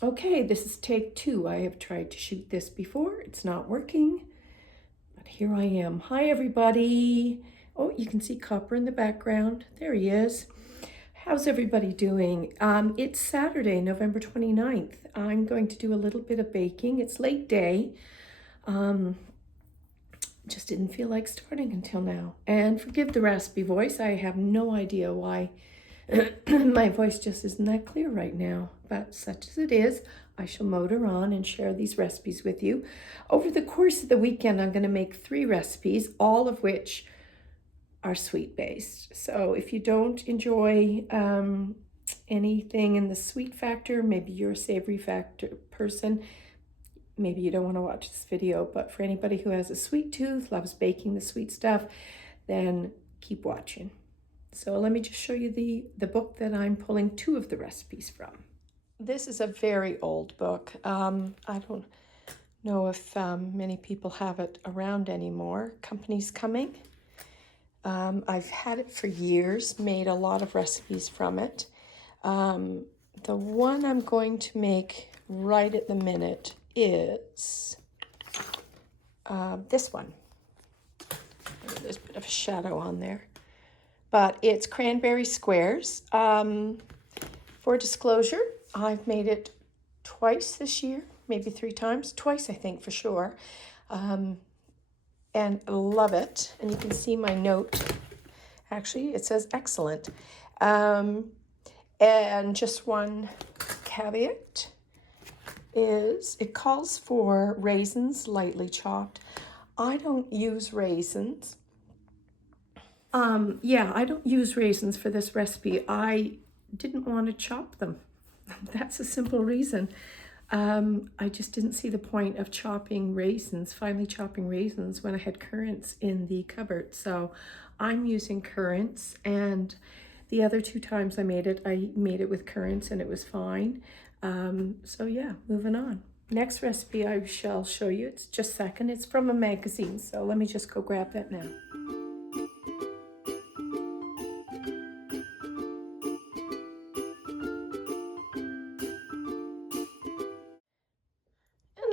Okay, this is take 2. I have tried to shoot this before. It's not working, but here I am. Hi, everybody. Oh, you can see Copper in the background. There he is. How's everybody doing? It's Saturday, November 29th. I'm going to do a little bit of baking. It's late day. Just didn't feel like starting until now. And forgive the raspy voice. I have no idea why my voice just isn't that clear right now, but such as it is, I shall motor on and share these recipes with you. Over the course of the weekend, I'm going to make 3 recipes, all of which are sweet based. So if you don't enjoy anything in the sweet factor, maybe you're a savory factor person, maybe you don't want to watch this video, but for anybody who has a sweet tooth, loves baking the sweet stuff, then keep watching. So let me just show you the book that I'm pulling 2 of the recipes from. This is a very old book. I don't know if many people have it around anymore. Company's Coming. I've had it for years, made a lot of recipes from it. The one I'm going to make right at the minute is this one. There's a bit of a shadow on there. But it's Cranberry Squares. For disclosure, I've made it twice this year, maybe 3 times. Twice, I think, for sure. And I love it. And you can see my note. Actually, it says excellent. And just one caveat is it calls for raisins lightly chopped. I don't use raisins. I don't use raisins for this recipe. I didn't want to chop them. That's a simple reason. I just didn't see the point of chopping raisins, finely chopping raisins when I had currants in the cupboard. So I'm using currants, and the other 2 times I made it with currants and it was fine. So yeah, moving on. Next recipe I shall show you, it's just a second. It's from a magazine, so let me just go grab that now.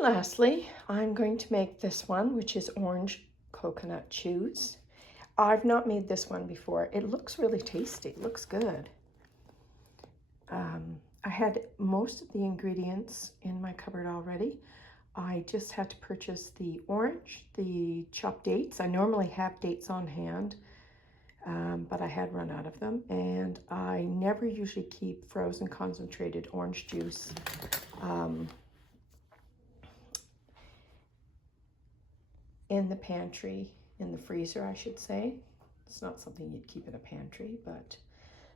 Lastly, I'm going to make this one, which is orange coconut chews. I've not made this one before. It looks really tasty. It looks good. I had most of the ingredients in my cupboard already. I just had to purchase the orange, the chopped dates. I normally have dates on hand, but I had run out of them. And I never usually keep frozen concentrated orange juice in the pantry, in the freezer, I should say. It's not something you'd keep in a pantry, but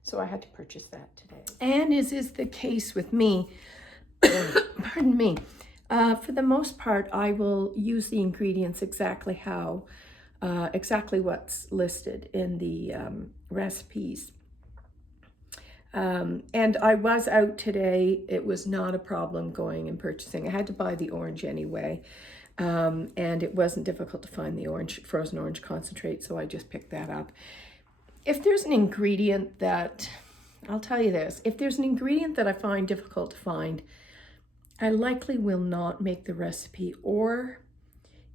so I had to purchase that today. And as is the case with me, pardon me, for the most part, I will use the ingredients exactly what's listed in the recipes. And I was out today. It was not a problem going and purchasing. I had to buy the orange anyway. And it wasn't difficult to find the frozen orange concentrate, so I just picked that up. If there's an ingredient that, I'll tell you this, if there's an ingredient that I find difficult to find, I likely will not make the recipe, or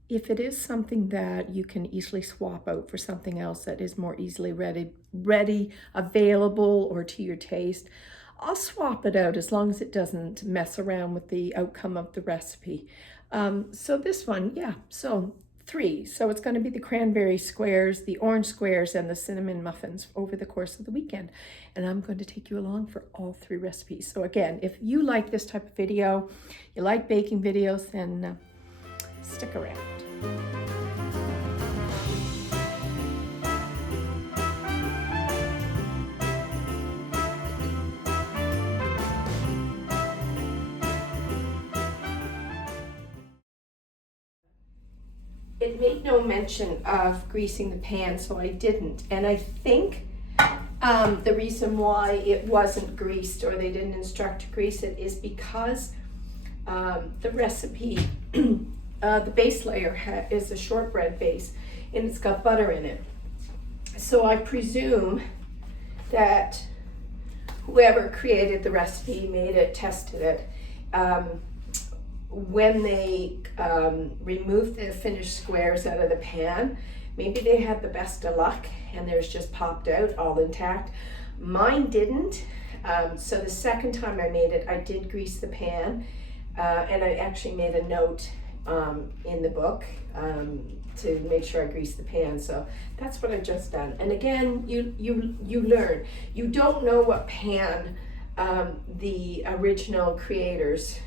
if it is something that you can easily swap out for something else that is more easily ready, available, or to your taste, I'll swap it out as long as it doesn't mess around with the outcome of the recipe. So this one, yeah, so 3. So it's going to be the cranberry squares, the orange squares, and the cinnamon muffins over the course of the weekend. And I'm going to take you along for all 3 recipes. So again, if you like this type of video, you like baking videos, then stick around. It made no mention of greasing the pan, so I didn't. And I think the reason why it wasn't greased, or they didn't instruct to grease it, is because the recipe, the base layer is a shortbread base, and it's got butter in it. So I presume that whoever created the recipe, made it, tested it, when they removed the finished squares out of the pan, maybe they had the best of luck and theirs just popped out all intact. Mine didn't. So the second time I made it, I did grease the pan, and I actually made a note in the book to make sure I grease the pan. So that's what I just done. And again, you learn. You don't know what pan the original creators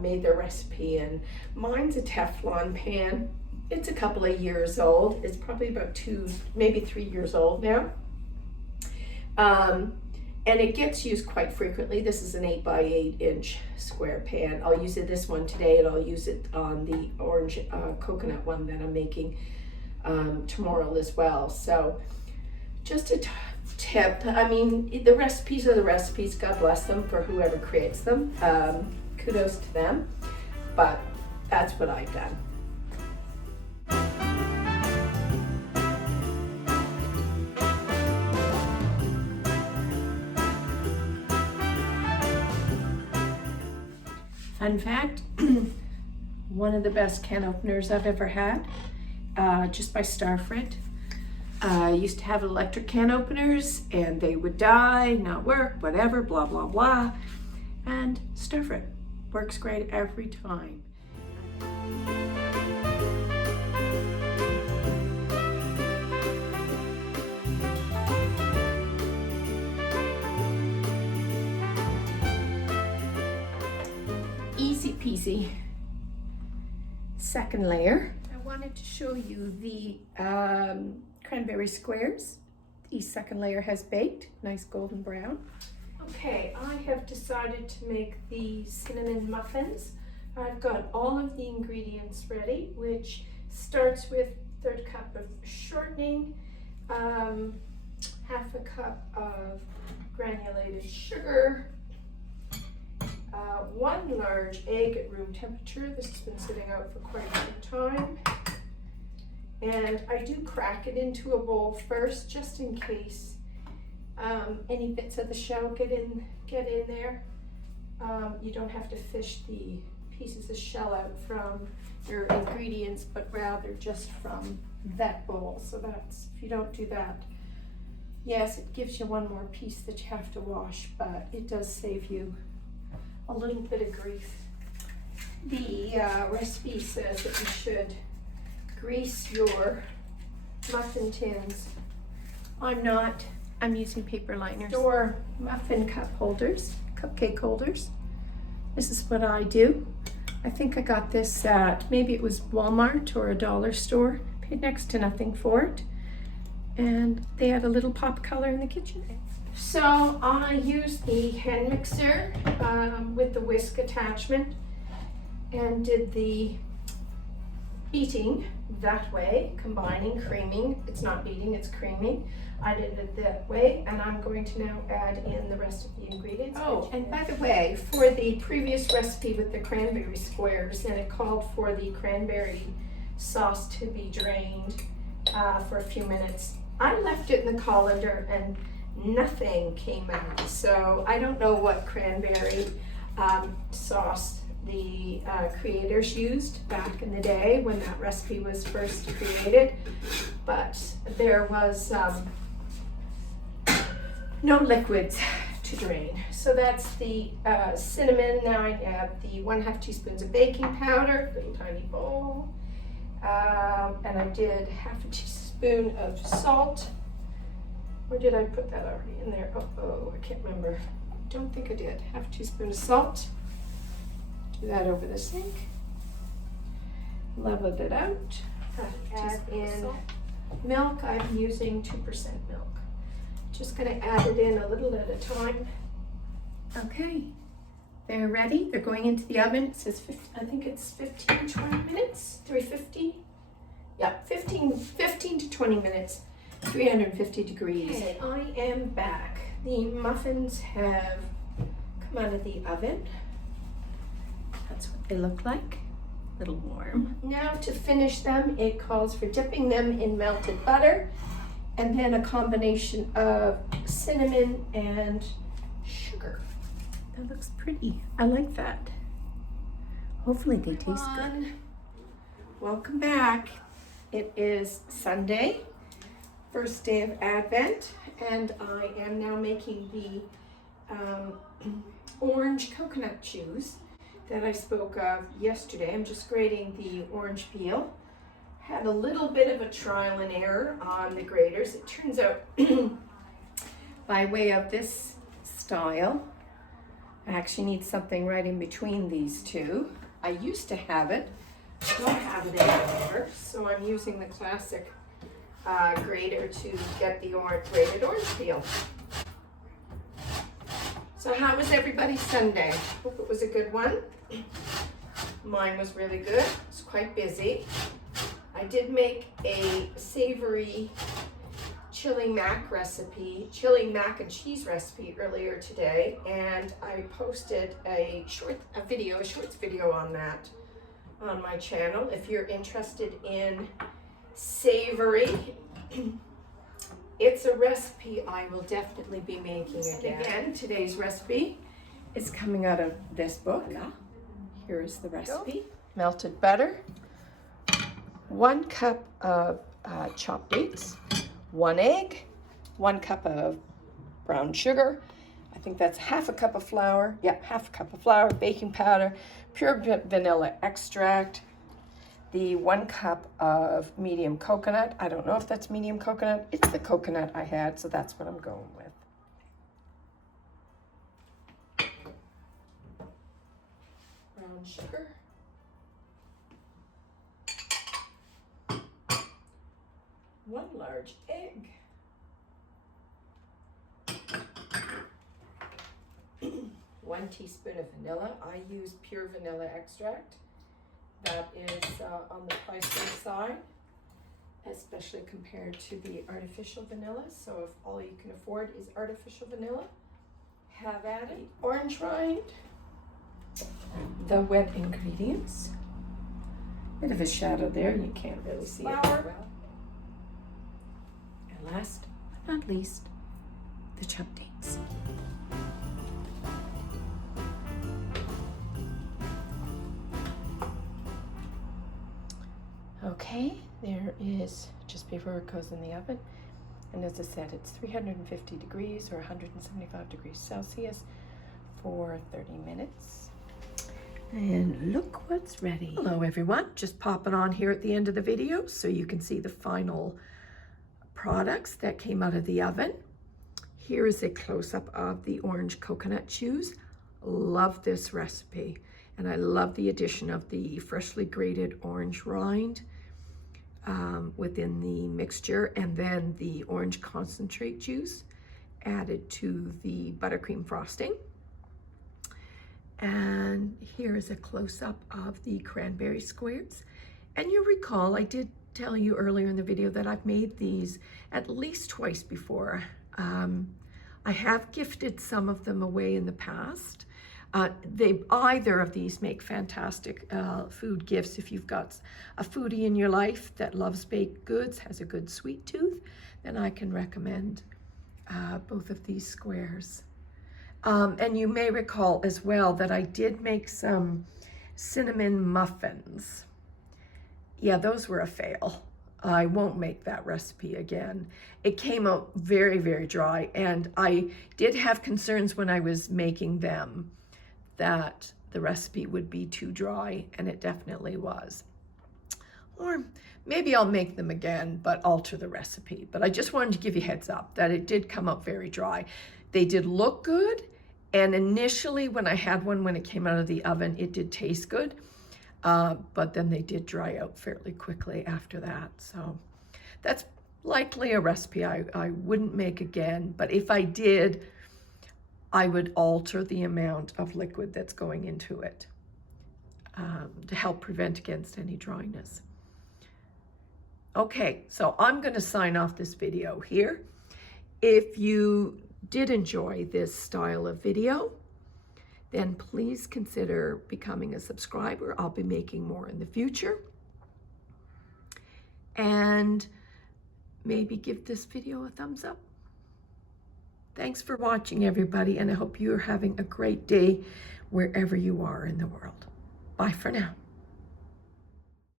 made their recipe in. Mine's a Teflon pan. It's a couple of years old. It's probably about 2, maybe 3 years old now. And it gets used quite frequently. This is an 8 by 8 inch square pan. I'll use this one today, and I'll use it on the orange coconut one that I'm making tomorrow as well. So just a tip. I mean, the recipes are the recipes. God bless them for whoever creates them. Kudos to them. But that's what I've done. Fun fact, one of the best can openers I've ever had, just by Starfrit. I used to have electric can openers and they would die, not work, whatever, blah, blah, blah. And Starfrit works great every time. Easy peasy. Second layer. I wanted to show you the cranberry squares. The second layer has baked, nice golden brown. Okay, I have decided to make the cinnamon muffins. I've got all of the ingredients ready, which starts with 1/3 cup of shortening, 1/2 cup of granulated sugar, 1 large egg at room temperature. This has been sitting out for quite some time. And I do crack it into a bowl first, just in case any bits of the shell get in there. You don't have to fish the pieces of shell out from your ingredients, but rather just from that bowl. So that's, if you don't do that, yes, it gives you one more piece that you have to wash, but it does save you a little bit of grief. The recipe says that you should grease your muffin tins. I'm not. I'm using paper liners. Or muffin cup holders, cupcake holders. This is what I do. I think I got this at, maybe it was Walmart or a dollar store. Paid next to nothing for it. And they had a little pop color in the kitchen. So I used the hand mixer with the whisk attachment and did the beating that way, combining, creaming. It's not beating, it's creaming. I did it that way, and I'm going to now add in the rest of the ingredients. Oh, and by the way, for the previous recipe with the cranberry squares, and it called for the cranberry sauce to be drained for a few minutes. I left it in the colander and nothing came out. So I don't know what cranberry sauce the creators used back in the day when that recipe was first created, but there was no liquids to drain. So that's the cinnamon. Now I have the 1/2 teaspoons of baking powder, little tiny bowl, and I did 1/2 teaspoon of salt. Or did I put that already in there? Oh, I can't remember. Don't think I did. 1/2 teaspoon of salt. Do that over the sink. Level it out. Add in milk. I'm using 2% milk. Just going to add it in a little at a time. Okay, they're ready. They're going into the oven. It says, I think it's 15, 20 minutes, 350. Yeah, 15 to 20 minutes, 350 degrees. Okay, I am back. The muffins have come out of the oven. That's what they look like, a little warm. Now to finish them, it calls for dipping them in melted butter and then a combination of cinnamon and sugar. That looks pretty. I like that. Hopefully they taste good. Welcome back. It is Sunday, first day of Advent, and I am now making the orange coconut chews that I spoke of yesterday. I'm just grating the orange peel. Had a little bit of a trial and error on the graters. It turns out by way of this style, I actually need something right in between these two. I used to have it, don't have it anymore, so I'm using the classic grater to get the grated orange peel. So how was everybody's Sunday? Hope it was a good one. Mine was really good. It was quite busy. I did make a savory chili mac and cheese recipe earlier today, and I posted a shorts video on that on my channel. If you're interested in savory, it's a recipe I will definitely be making again. Today's recipe is coming out of this book. Here is the recipe. Melted butter, 1 cup of chopped dates, 1 egg, 1 cup of brown sugar. I think that's half a cup of flour. Yeah, half a cup of flour, baking powder, pure vanilla extract, the 1 cup of medium coconut. I don't know if that's medium coconut. It's the coconut I had, so that's what I'm going with. Brown sugar. 1 large egg. 1 teaspoon of vanilla. I use pure vanilla extract. That is on the pricier side, especially compared to the artificial vanilla. So if all you can afford is artificial vanilla, have at it. Orange rind, the wet ingredients. Bit of a shadow there, you can't really see it very well. And last but not least, the chopped dates. Okay, there is, just before it goes in the oven, and as I said, it's 350 degrees or 175 degrees Celsius for 30 minutes. And look what's ready. Hello everyone, just popping on here at the end of the video so you can see the final products that came out of the oven. Here is a close-up of the orange coconut chews. Love this recipe, and I love the addition of the freshly grated orange rind within the mixture, and then the orange concentrate juice added to the buttercream frosting. And here is a close-up of the cranberry squares. And you recall, I did tell you earlier in the video that I've made these at least twice before. I have gifted some of them away in the past. Either of these make fantastic food gifts. If you've got a foodie in your life that loves baked goods, has a good sweet tooth, then I can recommend both of these squares. And you may recall as well that I did make some cinnamon muffins. Yeah, those were a fail. I won't make that recipe again. It came out very, very dry, and I did have concerns when I was making them that the recipe would be too dry, and it definitely was. Or maybe I'll make them again, but alter the recipe. But I just wanted to give you a heads up that it did come out very dry. They did look good, and initially when I had one, when it came out of the oven, it did taste good, but then they did dry out fairly quickly after that. So that's likely a recipe I wouldn't make again, but if I did, I would alter the amount of liquid that's going into it to help prevent against any dryness. Okay, so I'm going to sign off this video here. If you did enjoy this style of video, then please consider becoming a subscriber. I'll be making more in the future. And maybe give this video a thumbs up. Thanks for watching, everybody, and I hope you're having a great day wherever you are in the world. Bye for now.